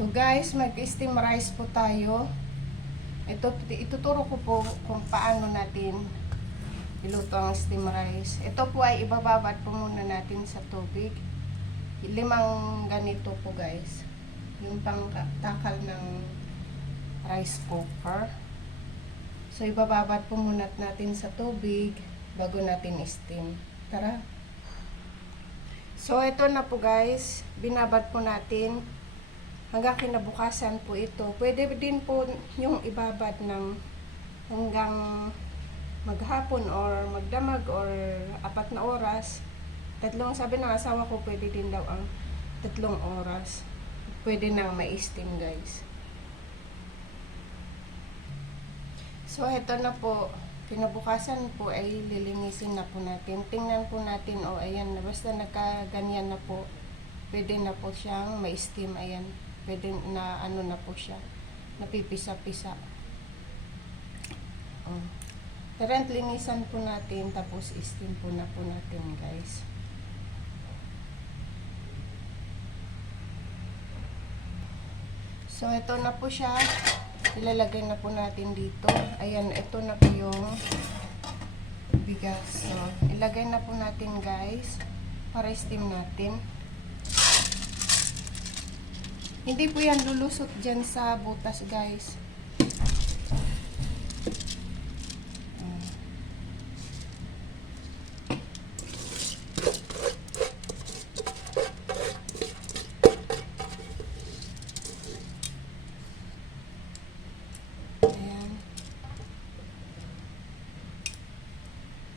So guys, mag-steam rice po tayo. Ituturo ko po kung paano natin iluto ang steam rice. Ito po ay ibababad po muna natin sa tubig. 5 ganito po guys. Yung pang takal ng rice cooker. So ibababad po muna natin sa tubig bago natin steam. Tara. So ito na po guys, binabad po natin hanggang kinabukasan po ito. Pwede din po yung ibabad ng hanggang maghapon or magdamag or 4 na oras. Sabi ng asawa ko, pwede din daw ang 3 oras. Pwede nang ma-steam guys. So ito na po, kinabukasan po ay lilinisin na po natin. Tingnan po natin, ayan na, basta nakaganyan na po. Pwede na po siyang ma-steam, ayan. Pwede na ano na po siya, napipisa-pisa. Tara, linisan po natin, tapos steam po na po natin guys. So ito na po siya, ilalagay na po natin dito. Ayan, ito na po yung bigas. So ilagay na po natin guys, para steam natin. Hindi po yan lulusot dyan sa butas guys. Ayan.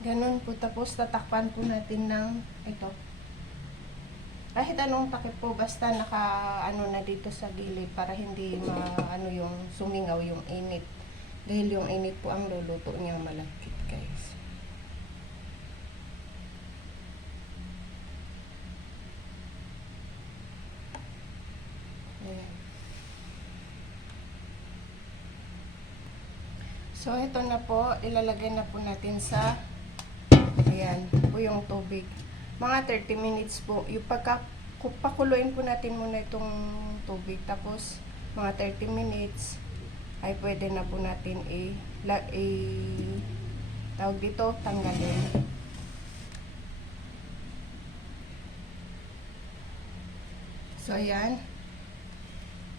Ganun po. Tapos tatakpan po natin ng ito. Kahit anong takip po, basta naka na dito sa gilid para hindi yung sumingaw yung init. Dahil yung init po ang luluto niyang malagkit guys. Ayan. So ito na po, ilalagay na po natin sa ayan po yung tubig. Mga 30 minutes po. Yung pakuluin po natin muna itong tubig. Tapos, mga 30 minutes ay pwede na po natin tawag dito, tanggalin. So, ayan.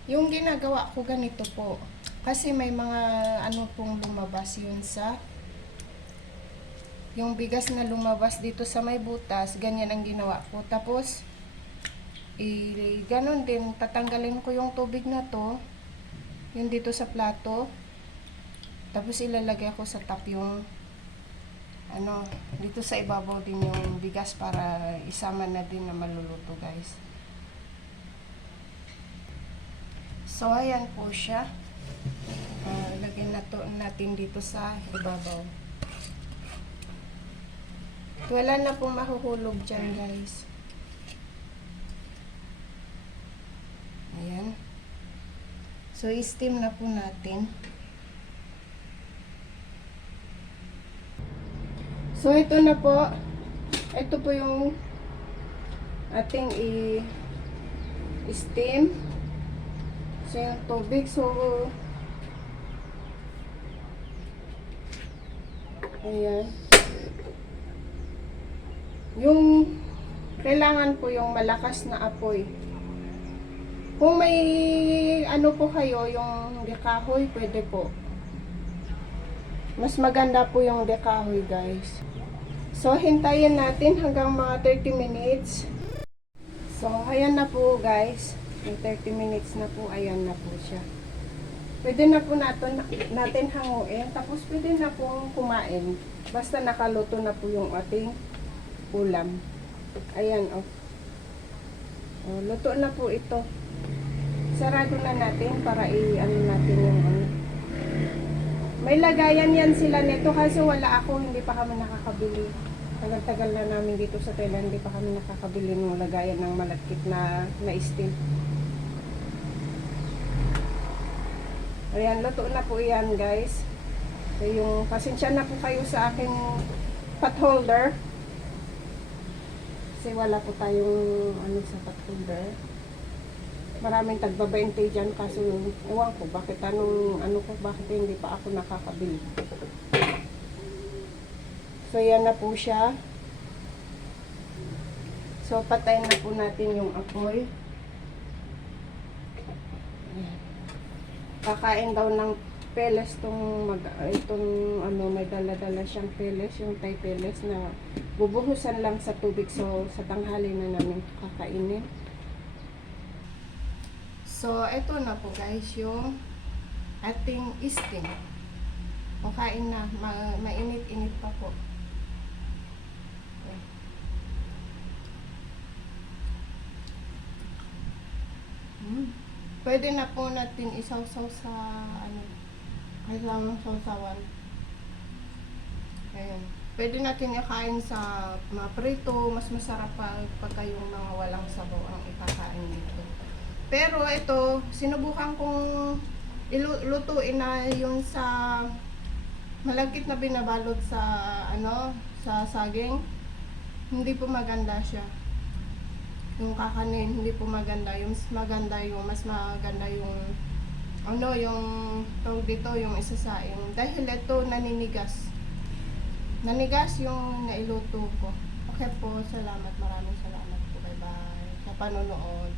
Yung ginagawa ko ganito po. Kasi may mga pong lumabas yun sa yung bigas na lumabas dito sa may butas, ganyan ang ginawa ko. Tapos, ganon din, tatanggalin ko yung tubig na to, yung dito sa plato. Tapos, ilalagay ko sa top yung, dito sa ibabaw din yung bigas para isama na din na maluluto, guys. So, ayan po siya. Ilagay natin dito sa ibabaw. Wala na pong mahuhulog dyan guys. Ayan. So, steam na po natin. So, ito na po. Ito po yung ating i-steam. So, yung tubig. So, ayan. Yung kailangan po yung malakas na apoy. Kung may po kayo, yung dekahoy, pwede po. Mas maganda po yung dekahoy guys. So hintayin natin hanggang mga 30 minutes. So ayan na po guys. Yung 30 minutes na po, ayan na po siya. Pwede na po natin hanguin. Tapos pwede na po kumain. Basta nakaluto na po yung ating ulam. Ayan, luto na po ito. Sarado na natin para natin yung May lagayan yan sila nito kasi wala ako, hindi pa kami nakakabili. Tagal-tagal na namin dito sa Thailand, hindi pa kami nakakabili ng lagayan ng malagkit na steam. Ayan, luto na po yan guys. So, yung pasensya na po kayo sa aking pot holder. Kasi wala po tayong sa pot holder. Maraming tagba 20 dyan, kaso ewan ko, bakit bakit hindi pa ako nakakabili. So, yan na po siya. So, patayin na po natin yung apoy. Ayan. Kakain daw ng peles may dala-dala siyang peles, yung Thai peles na bubuhusan lang sa tubig. So, sa tanghali na namin kakainin. So, ito na po guys, yung ating steam. Kakain na, mainit-init pa po. Pwede na po natin isawsaw sa kahit lang sausawan. Ayan. Pwede natin ikain sa mga prito, mas masarap pa pagka yung mga walang sabaw ang ikakain dito. Pero ito, sinubukan kong ilutuin na yung sa malagkit na binabalot sa sa saging. Hindi po maganda siya. Yung kakanin, hindi po maganda. Yung mas maganda yung yung tawag dito, yung isasaing. Dahil ito naninigas. Nanigas yung nailuto ko. Okay po, salamat. Maraming salamat po. Bye-bye. Sa panonood.